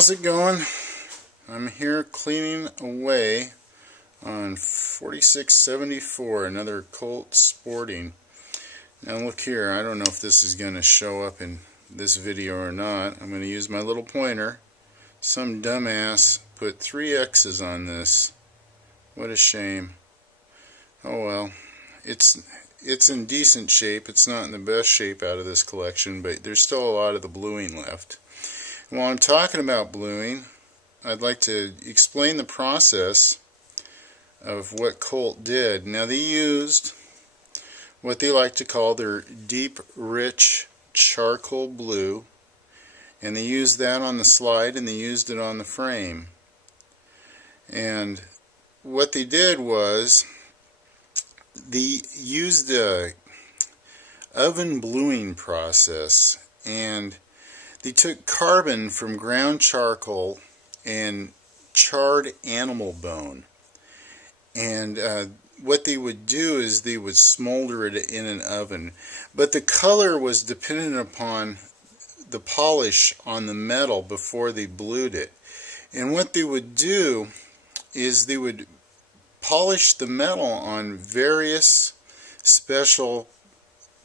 How's it going? I'm here cleaning away on 4674, another Colt Sporting. Now look here, I don't know if this is going to show up in this video or not. I'm going to use my little pointer. Some dumbass put 3 X's on this. What a shame. Oh well, it's in decent shape. It's not in the best shape out of this collection, but there's still a lot of the bluing left. While I'm talking about bluing, I'd like to explain the process of what Colt did. Now they used what they like to call their deep, rich charcoal blue, and they used that on the slide and they used it on the frame. And what they did was they used a oven bluing process, and they took carbon from ground charcoal and charred animal bone, and what they would do is they would smolder it in an oven, but the color was dependent upon the polish on the metal before they blued it. And what they would do is they would polish the metal on various special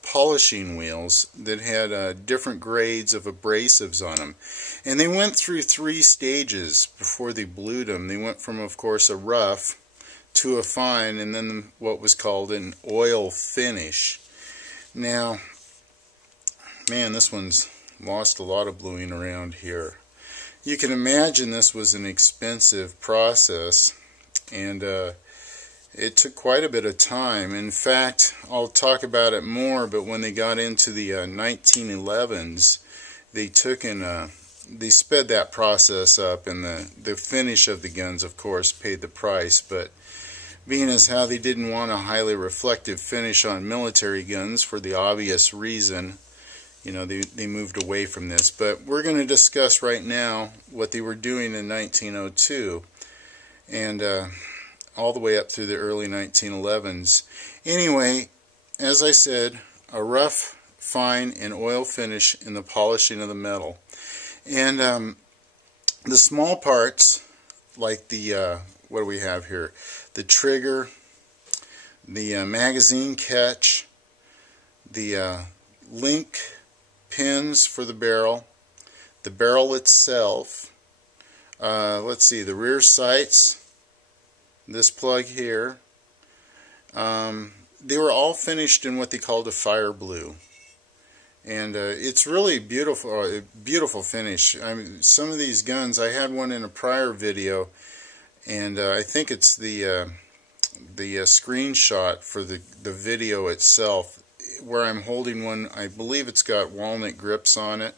polishing wheels that had different grades of abrasives on them, and they went through 3 stages before they blued them. They went from, of course, a rough to a fine, and then what was called an oil finish. Now, man, this one's lost a lot of bluing around here. You can imagine this was an expensive process, and it took quite a bit of time. In fact, I'll talk about it more, but when they got into the 1911s, they took and they sped that process up, and the finish of the guns, of course, paid the price. But being as how they didn't want a highly reflective finish on military guns for the obvious reason, you know, they moved away from this. But we're going to discuss right now what they were doing in 1902, and all the way up through the early 1911s. Anyway, as I said, a rough, fine, and oil finish in the polishing of the metal. And the small parts, like the, what do we have here? The trigger, the magazine catch, the link pins for the barrel itself, let's see, the rear sights, this plug here, they were all finished in what they called a fire blue, and it's really beautiful, beautiful finish. I mean, some of these guns, I had one in a prior video, and I think it's the screenshot for the video itself, where I'm holding one. I believe it's got walnut grips on it,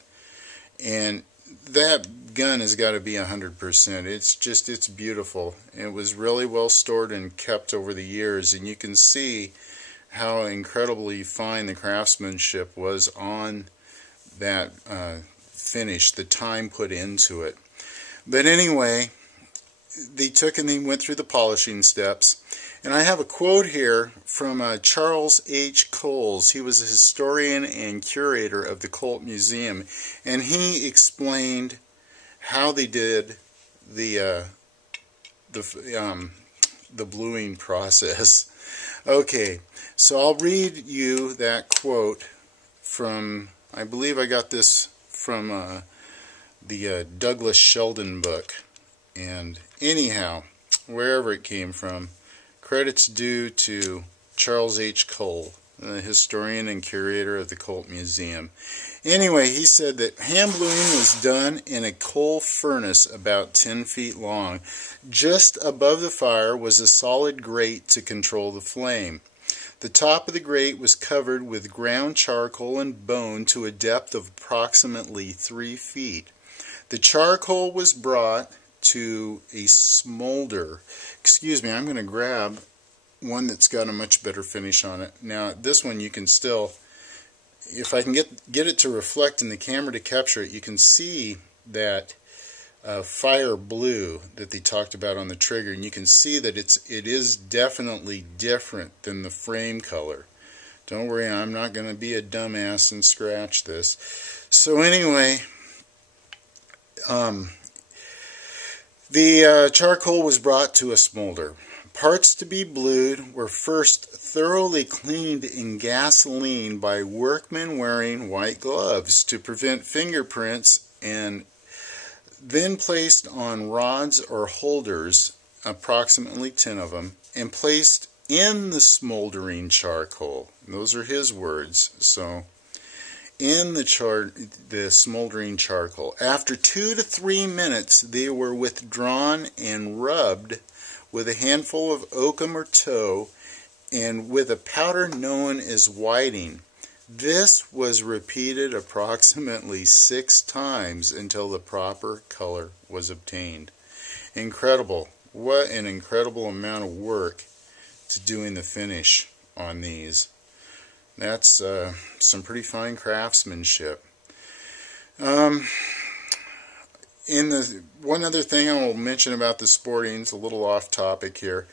and that gun has got to be 100%. It's beautiful. It was really well stored and kept over the years, and you can see how incredibly fine the craftsmanship was on that finish, the time put into it. But anyway, they took and they went through the polishing steps. And I have a quote here from Charles H. Coles. He was a historian and curator of the Colt Museum, and he explained how they did the bluing process. Okay, so I'll read you that quote from, I believe I got this from the Douglas Sheldon book. And anyhow, wherever it came from, credits due to Charles H. Cole, the historian and curator of the Colt Museum. Anyway, he said that hand bluing was done in a coal furnace about 10 feet long. Just above the fire was a solid grate to control the flame. The top of the grate was covered with ground charcoal and bone to a depth of approximately 3 feet. The charcoal was brought to a smolder. Excuse me, I'm going to grab one that's got a much better finish on it. Now this one you can still, if I can get it to reflect in the camera to capture it, you can see that fire blue that they talked about on the trigger, and you can see that it is definitely different than the frame color. Don't worry, I'm not going to be a dumbass and scratch this. So anyway, The charcoal was brought to a smolder. Parts to be blued were first thoroughly cleaned in gasoline by workmen wearing white gloves to prevent fingerprints, and then placed on rods or holders, approximately 10 of them, and placed in the smoldering charcoal. Those are his words. So, in the smoldering charcoal. After 2 to 3 minutes, they were withdrawn and rubbed with a handful of oakum or tow and with a powder known as whiting. This was repeated approximately 6 times until the proper color was obtained. Incredible. What an incredible amount of work to doing the finish on these. That's some pretty fine craftsmanship. One other thing I will mention about the Sportings, a little off topic here.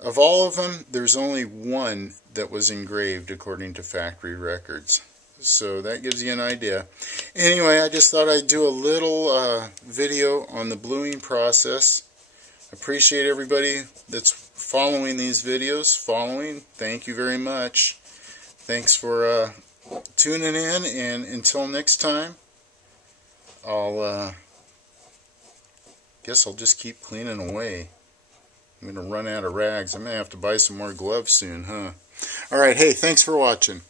Of all of them, there's only one that was engraved according to factory records. So that gives you an idea. Anyway, I just thought I'd do a little video on the bluing process. Appreciate everybody that's following these videos. Thank you very much. Thanks for tuning in, and until next time, guess I'll just keep cleaning away. I'm going to run out of rags. I'm going to have to buy some more gloves soon, huh? Alright, hey, thanks for watching.